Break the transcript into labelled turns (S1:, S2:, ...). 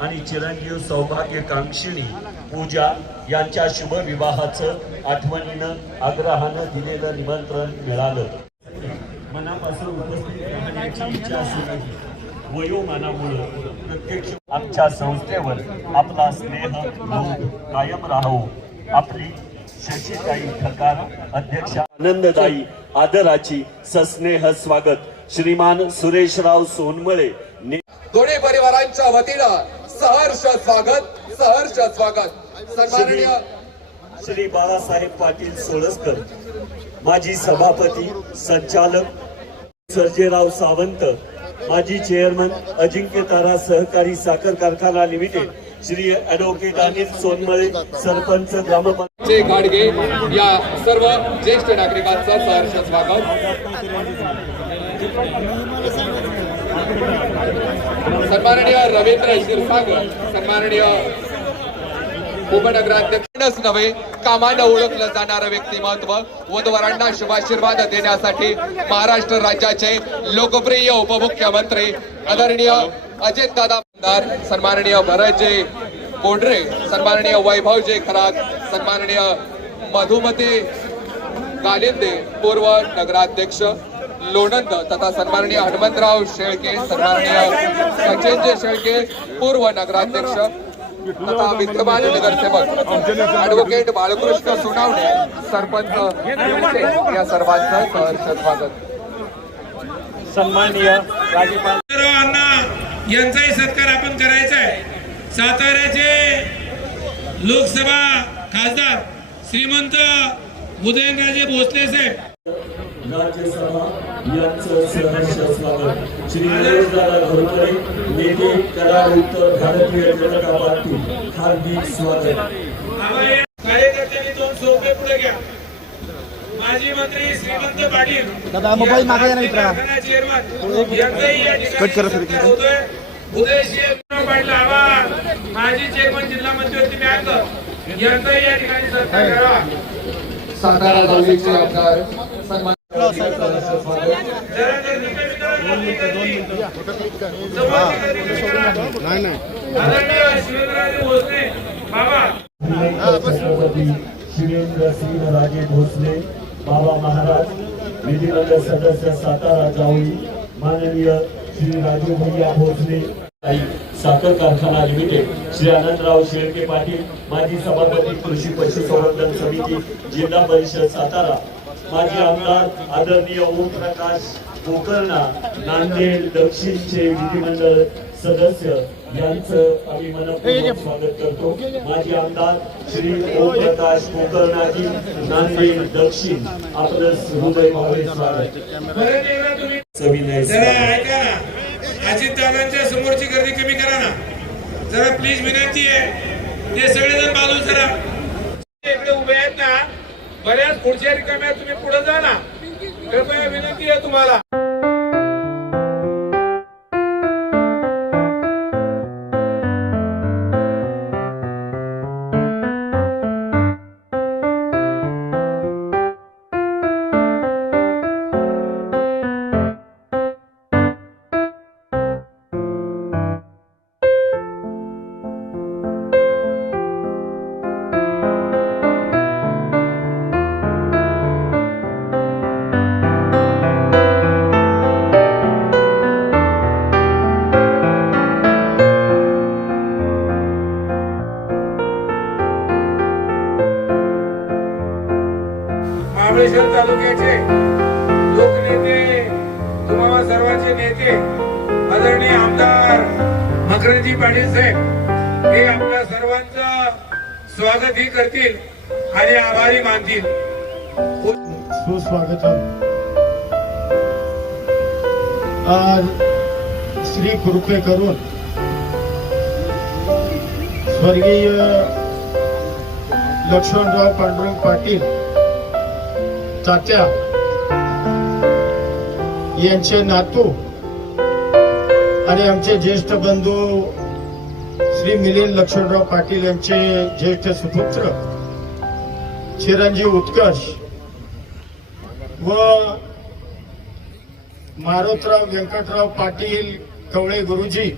S1: आणि चिरंजीव सौभाग्यकांक्षिणी पूजा यांच्या शुभ विवाहाचं आठवणीनं आग्रहानं दिलेलं निमंत्रण मिळालं. मनापासून उपस्थित राहण्याची इच्छा वयोमानामुळं प्रत्यक्ष आमच्या संस्थेवर आपला स्नेह कायम राहावं आपली शशीताई ठकार अध्यक्ष आनंददायी आदराची सस्नेह स्वागत. श्रीमान सुरेशराव सोनमळे
S2: दोन्ही परिवारांच्या वतीनं सहर्ष स्वागत सहर्ष स्वागत. सन्माननीय
S1: श्री बाळासाहेब पाटील सोळसकर माजी सभापती संचालक सर्जेराव सावंत माजी चेअरमन अजिंक्य तारा सहकारी साखर कारखाना लिमिटेड श्री ॲडव्होकेट अनिल सोनमळे सरपंच ग्रामपंचायत.
S2: गाडगे या सर्व ज्येष्ठ नागरिकांचं सहर्ष स्वागत. सन्माननीय रवींद्र क्षीरसागर सन्माननीय उपनगराध्यक्षच नव्हे कामानं ओळखलं जाणारं व्यक्तिमत्व वधवरांना शुभाशीर्वाद देण्यासाठी महाराष्ट्र राज्याचे लोकप्रिय उपमुख्यमंत्री आदरणीय अजित दादा आमदार सन्माननीय भरतजी बोंडरे सन्माननीय वैभवजी खरात सन्माननीय मधुमती गालिंदे पूर्व नगराध्यक्ष लोणंद तथा सन्माननीय हनुमंतराव शेळके सन्माननीय सचिनजी शेळके पूर्व नगराध्यक्ष तथा विद्यमान नगरसेवक ॲडव्होकेट बाळकृष्ण सुनावणे सरपंच या सर्वांचं सहर्ष स्वागत.
S1: सन्माननीय राज्यपाल
S3: यांचाही सत्कार आपण करायचा आहे. साताऱ्याचे लोकसभा खासदार श्रीमंत उदयनराजे भोसले साहेब.
S1: राज्यसभा यांचं सहर्ष स्वागत. श्री नरेशदादा घोरपडे नेते कराड उत्तर भारतीय जनता पार्टी हार्दिक स्वागत.
S3: आम्हाला या कार्यकर्त्यांनी दोन सोपे श्रीमंत पाटील
S4: दादा, मोबाईल मागे ना मित्रा.
S3: कारखाना चेअरमन यांचाही या ठिकाणी
S4: कट करा सर
S3: पाटील आवाज माजी चेअरमन जिल्हा मध्यवर्ती बँक यांचाही या ठिकाणी सत्कार
S2: सातारा आमदार सन्मान
S4: नाही नाही.
S3: बाबा.
S1: शिवेंद्र सिंह राजे भोसले बाबा महाराज विधिमंडळ सदस्य सातारा जावळी माननीय श्री राजू भैया भोसले साखर कारखाना लिमिटेड श्री आनंदराव शेळके पाटील माजी सभापती कृषी पशुसंवर्धन समिती जिल्हा परिषद सातारा माजी आमदार आदरणीय ओमप्रकाश गोकर्णा नांदेड दक्षिणचे विधिमंडळ सदस्य यांचं आम्ही मनपूर्वक स्वागत करतो. माजी आमदार श्री ओमप्रकाश कोकर्णाजी नांदेड दक्षिण. आपलं हृदय भावे स्वागत. सविनय
S3: जरा. ऐका ना. अजित दादांच्या समोरची गर्दी कमी करा ना. जरा प्लीज विनंती आहे. ते सगळेजण बाजू जरा इकडे उभे आहेत ना. बऱ्याच खुर्च्या रिकाम्या तुम्ही पुढे जा ना. कृपया विनंती आहे तुम्हाला. महाबळेश्वर तालुक्याचे लोकनेते तुम्हाला सर्वांचे नेते आदरणीय आमदार मकरंजी पाटील साहेब हे आपल्या सर्वांचं स्वागत ही करतील आणि आभारी मानतील.
S5: सुस्वागतम. आज श्री कृपे करून स्वर्गीय लक्ष्मणराव पांडुरंग पाटील तात्या यांचे नातू आणि आमचे ज्येष्ठ बंधू श्री मिलिंद लक्ष्मणराव पाटील यांचे ज्येष्ठ सुपुत्र चिरंजीव उत्कर्ष व मारुतराव व्यंकटराव पाटील कवळे गुरुजी